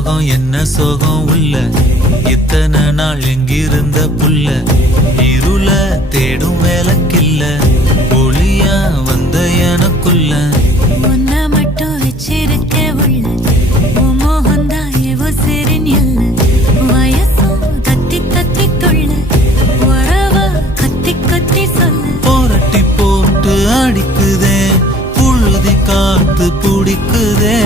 சோகம் என்ன சோகம் உள்ள இத்தனை நாள் எங்கிருந்த புள்ள இருள தேடும் வேலைக்கில்ல ஒளியா வந்த எனக்குள்ள உன்னை மட்டும் வச்சிருக்க உள்ள உன் மோகந்தான் எவோ சிறின் எல்ல வயசும் தத்தி தத்தி தொள்ள உறவ கத்தி கத்தி சொல்ல போரட்டி போட்டு அடிக்குதே புழுதி காத்து பிடிக்குதே